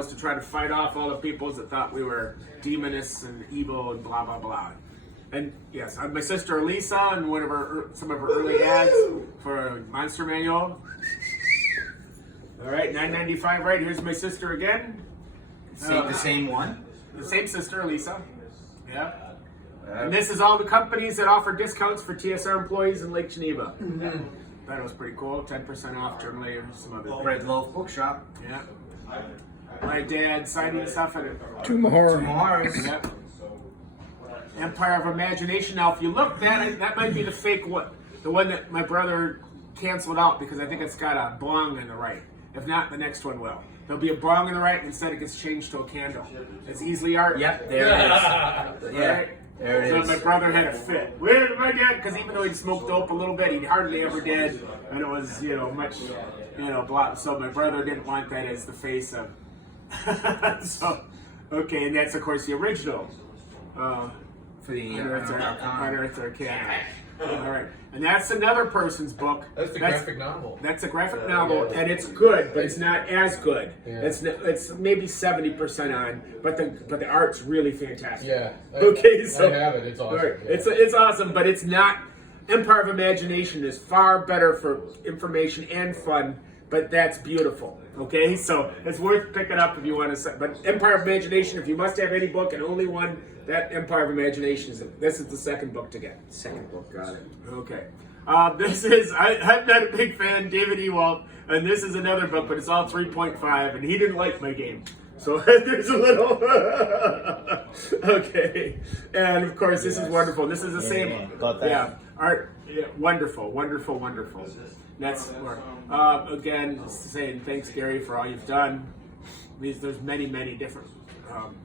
house to try to fight off all the peoples that thought we were demonists and evil and blah, blah, blah. And yes, I have my sister Elisa and some of her early ads for Monster Manual. All right, $9.95. Right, here's my sister again. The same one? The same sister, Elisa. Yeah. And this is all the companies that offer discounts for TSR employees in Lake Geneva. That was pretty cool. 10% off generally, or some other things. Red Loaf Bookshop. Yeah. My dad signing stuff at it. Tomorrow. Yep. Empire of Imagination. Now, if you look, that might be the fake one. The one that my brother canceled out because I think it's got a bong in the right. If not, the next one will. There'll be a bong in the right, and instead it gets changed to a candle. It's easily art. Yep, there it is. Yeah, right? there it is. So my brother had a fit. Where did my dad? Because even though he smoked dope a little bit, he hardly ever did, and it was much blah. So my brother didn't want that as the face of. So, okay, and that's of course the original. For the Unearthed Candle. All right, and that's another person's book. That's the graphic novel. That's a graphic novel, and it's good, but it's not as good. Yeah. It's maybe 70% on, but the art's really fantastic. Yeah. Okay, so I have it. It's awesome. Right, Yeah. it's awesome, but it's not. Empire of Imagination is far better for information and fun, but that's beautiful. Okay, so it's worth picking up if you want to. But Empire of Imagination, if you must have any book and only one, that Empire of Imagination is it. This is the second book to get. Second book, got it. Okay. This is, I'm not a big fan, David Ewald, and this is another book, but it's all 3.5, and he didn't like my game. So there's a little, okay. And of course, this is wonderful. This is the same, art, wonderful. That's, again, saying thanks, Gary, for all you've done. There's many different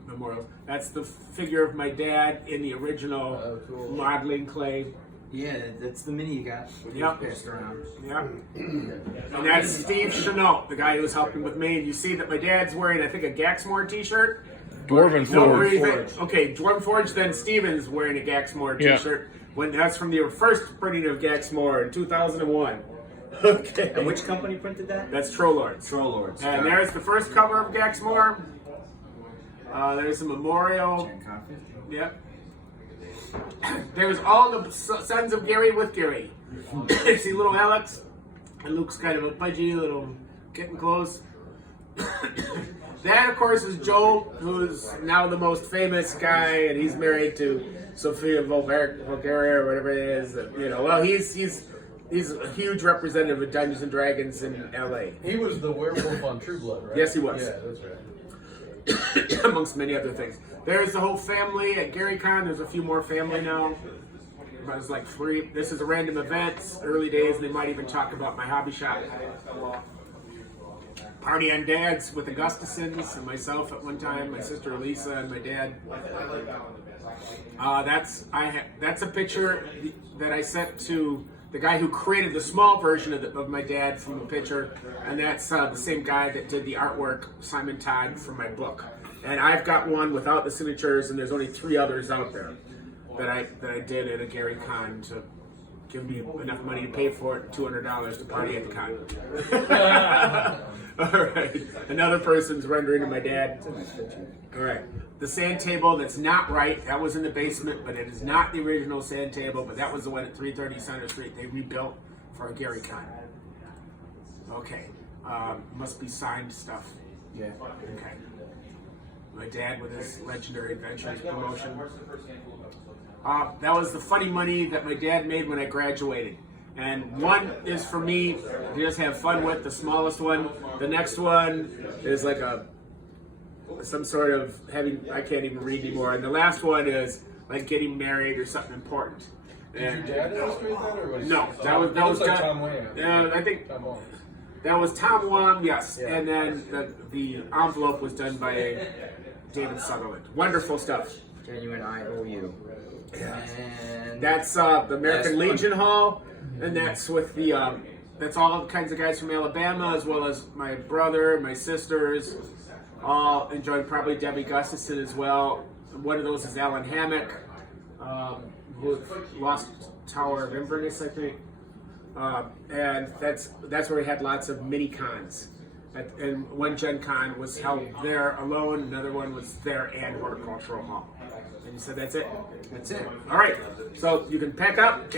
memorials. That's the figure of my dad in the original modeling clay. Yeah, that's the mini you got. Yep. Passed around. Yeah. And that's Steve Chenault, the guy who's helping with me. And you see that my dad's wearing, I think, a Gaxmore t-shirt. Dwarven Forge. Okay, Dwarven Forge, then Steven's wearing a Gaxmore t-shirt. When that's from the first printing of Gaxmore in 2001. Okay. And which company printed that? That's Trollords. Trollords. And there's the first cover of Gaxmore. There's a memorial. Yep. There's all the sons of Gary with Gary. See little Alex, and Luke's kind of a pudgy little getting close. That, of course, is Joe, who's now the most famous guy, and he's married to Sophia Bulgaria or whatever it is. Well, he's a huge representative of Dungeons and Dragons in LA. He was the werewolf on True Blood, right? Yes, he was. Yeah, that's right. Amongst many other things. There's the whole family at GaryCon. There's a few more family now. There's like 3. This is a random event. Early days. They might even talk about my hobby shop. Party on Dads with the Gustafsons and myself at one time. My sister Elisa and my dad. That's a picture that I sent to the guy who created the small version of my dad from the picture, and that's the same guy that did the artwork, Simon Todd, for my book. And I've got one without the signatures, and there's only 3 others out there that I did at a Gary Con to give me enough money to pay for it, $200 to party at the con. All right, another person's rendering of my dad. All right, the sand table that's not right, that was in the basement, but it is not the original sand table, but that was the one at 330 Center Street they rebuilt for a Gary Con. Okay, must be signed stuff. Yeah. Okay. My dad with his Legendary Adventures promotion. That was the funny money that my dad made when I graduated. And one is for me to just have fun with, the smallest one. The next one is like some sort of I can't even read anymore. And the last one is like getting married or something important. Did your dad illustrate that, or was No, that was like done. Tom Wayne. Yeah, I think Tom Wayne. that was Tom Wong, yes. Yeah. And then the envelope was done by David Sutherland. Wonderful stuff. Genuine IOU. And That's the American Legion Hall, and that's with the that's all kinds of guys from Alabama, as well as my brother, my sisters, all enjoyed. Probably Debbie Gustafson as well. One of those is Alan Hammock, who lost Tower of Inverness, I think, and that's where we had lots of mini cons. And one Gen Con was held there alone, another one was there and Horticultural Hall. And you said that's it? That's it. All right, so you can pack up.